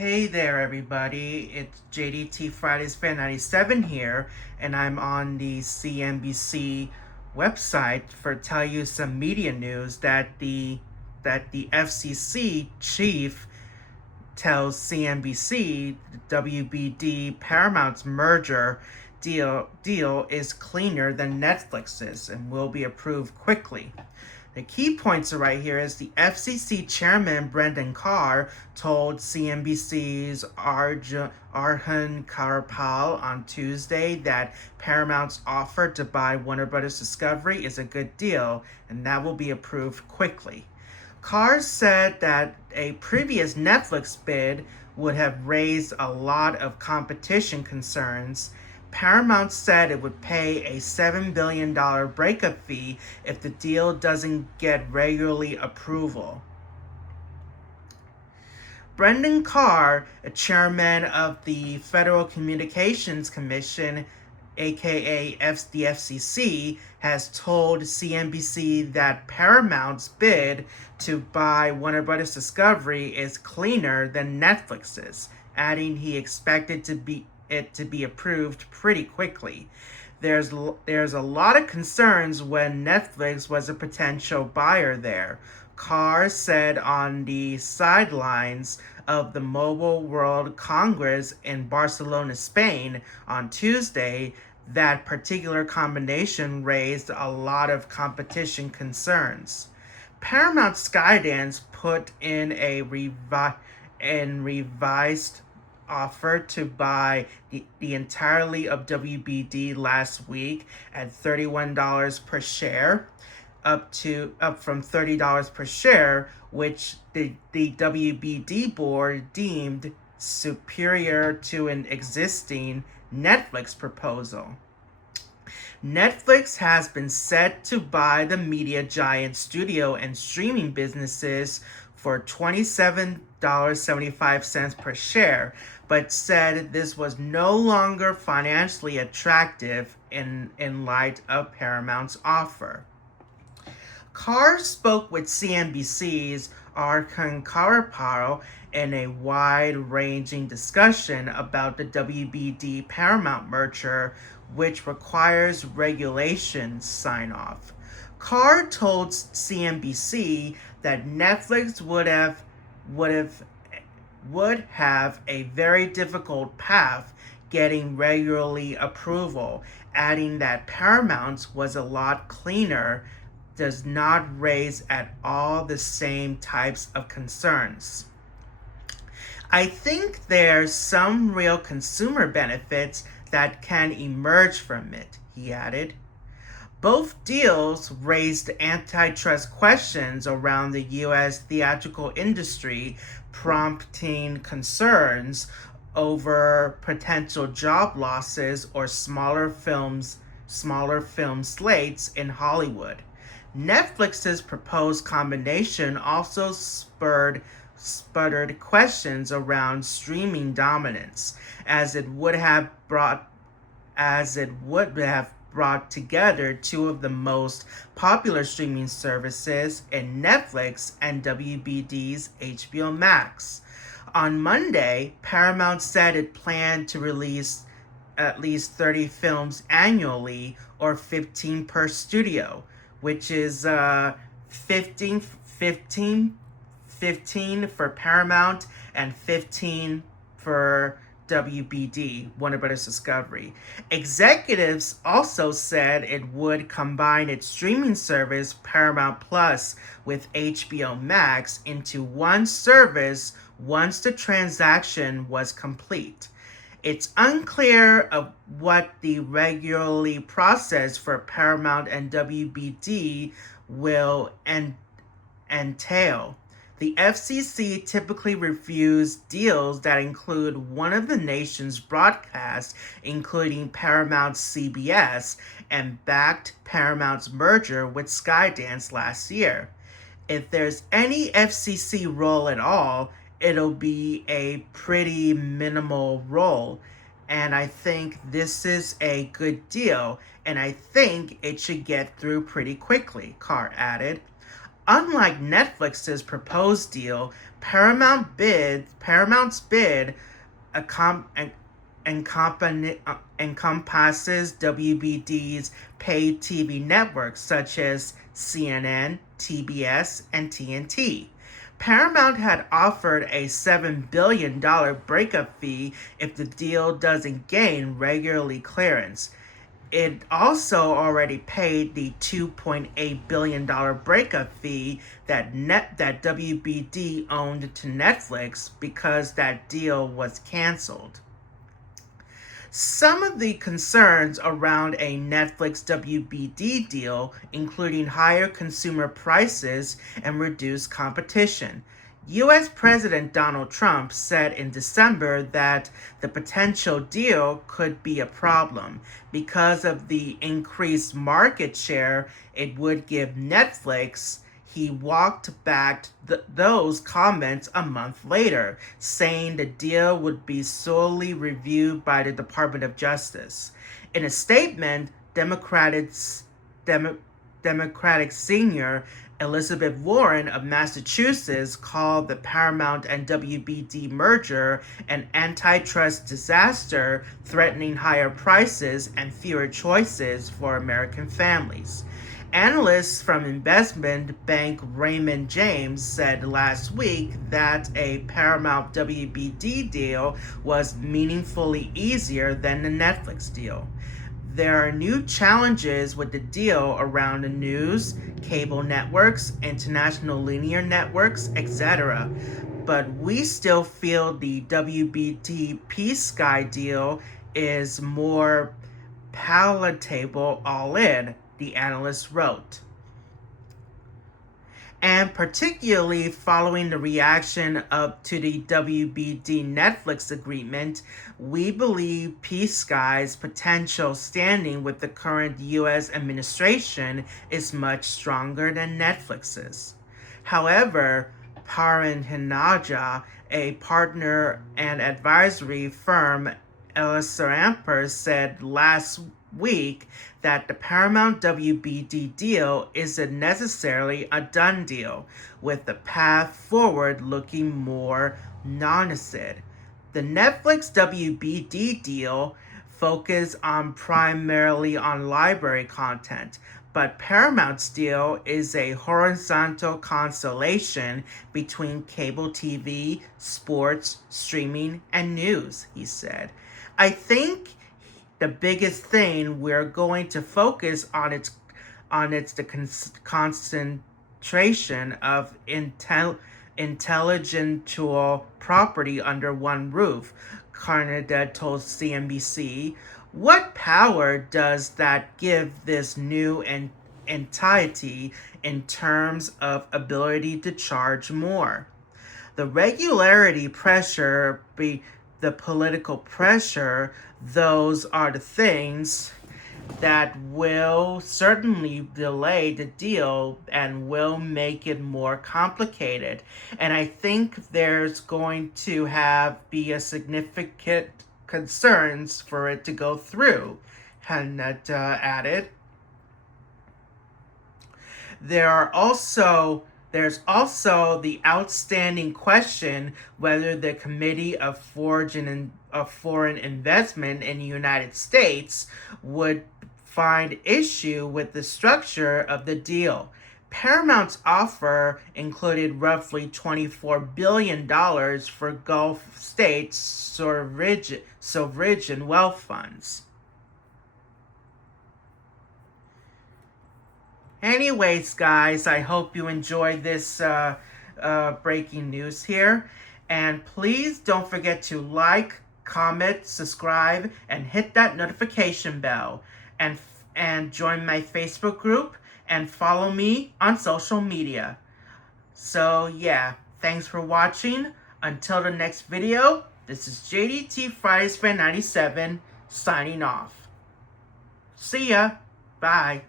Hey there, everybody. It's JDT Fridays Fan 97 here, and I'm on the CNBC website for tell you some media news that the FCC chief tells CNBC WBD Paramount's merger deal is cleaner than Netflix's and will be approved quickly. The key points are right here is the FCC chairman Brendan Carr told CNBC's Arjun Karpal on Tuesday that Paramount's offer to buy Warner Bros. Discovery is a good deal and that will be approved quickly. Carr said that a previous Netflix bid would have raised a lot of competition concerns. Paramount said it would pay a $7 billion breakup fee if the deal doesn't get regularly approval. Brendan Carr, a chairman of the Federal Communications Commission, aka the FCC, has told CNBC that Paramount's bid to buy Warner Bros. Discovery is cleaner than Netflix's, adding he expected it to be approved pretty quickly. There's a lot of concerns when Netflix was a potential buyer there. Carr said on the sidelines of the Mobile World Congress in Barcelona, Spain on Tuesday that particular combination raised a lot of competition concerns. Paramount Skydance put in a revised offer to buy the entirety of WBD last week at $31 per share, up from $30 per share, which the WBD board deemed superior to an existing Netflix proposal. Netflix has been set to buy the media giant studio and streaming businesses for $27.75 per share, but said this was no longer financially attractive in light of Paramount's offer. Carr spoke with CNBC's Arjun Karpal in a wide-ranging discussion about the WBD Paramount merger, which requires regulation sign-off. Carr told CNBC that Netflix would have a very difficult path getting regularly approval, adding that Paramount was a lot cleaner, does not raise at all the same types of concerns. I think there's some real consumer benefits that can emerge from it, he added. Both deals raised antitrust questions around the U.S. theatrical industry, prompting concerns over potential job losses or smaller film slates in Hollywood. Netflix's proposed combination also spurred questions around streaming dominance, as it would have brought together two of the most popular streaming services in Netflix and WBD's HBO Max. On Monday, Paramount said it planned to release at least 30 films annually, or 15 per studio, which is 15 for Paramount and 15 for WBD, Warner Bros. Discovery. Executives also said it would combine its streaming service, Paramount Plus, with HBO Max into one service once the transaction was complete. It's unclear of what the regulatory process for Paramount and WBD will entail. The FCC typically reviews deals that include one of the nation's broadcasts, including Paramount's CBS, and backed Paramount's merger with Skydance last year. If there's any FCC role at all, it'll be a pretty minimal role. And I think this is a good deal, and I think it should get through pretty quickly, Carr added. Unlike Netflix's proposed deal, Paramount's bid accom- en- encompasses WBD's paid TV networks such as CNN, TBS, and TNT. Paramount had offered a $7 billion breakup fee if the deal doesn't gain regularly clearance. It also already paid the $2.8 billion breakup fee that WBD owned to Netflix because that deal was canceled. Some of the concerns around a Netflix WBD deal, including higher consumer prices and reduced competition. U.S. President Donald Trump said in December that the potential deal could be a problem because of the increased market share it would give Netflix. He walked back those comments a month later, saying the deal would be solely reviewed by the Department of Justice. In a statement, Democratic senior Elizabeth Warren of Massachusetts called the Paramount and WBD merger an antitrust disaster, threatening higher prices and fewer choices for American families. Analysts from investment bank Raymond James said last week that a Paramount WBD deal was meaningfully easier than the Netflix deal. There are new challenges with the deal around the news, cable networks, international linear networks, etc. But we still feel the WBD Sky deal is more palatable all in, the analyst wrote. And particularly following the reaction to the WBD Netflix agreement, we believe Sky's potential standing with the current U.S. administration is much stronger than Netflix's. However, Parin Hinaja, a partner and advisory firm Ellis said last week that the Paramount WBD deal isn't necessarily a done deal, with the path forward looking more nuanced. The Netflix WBD deal focused primarily on library content, but Paramount's deal is a horizontal constellation between cable TV, sports, streaming, and news, he said. I think the biggest thing we're going to focus on its the concentration of intellectual property under one roof, Carnadette told CNBC. What power does that give this new entity in terms of ability to charge more? The regularity pressure, the political pressure, those are the things that will certainly delay the deal and will make it more complicated. And I think there's going to be a significant concerns for it to go through. Hannett added. There's also the outstanding question whether the Committee of Foreign Investment in the United States would find issue with the structure of the deal. Paramount's offer included roughly $24 billion for Gulf states' sovereign wealth funds. Anyways, guys, I hope you enjoyed this breaking news here. And please don't forget to like, comment, subscribe, and hit that notification bell. And join my Facebook group and follow me on social media. So yeah, thanks for watching. Until the next video, this is JDT Fridays Fan 97 signing off. See ya. Bye.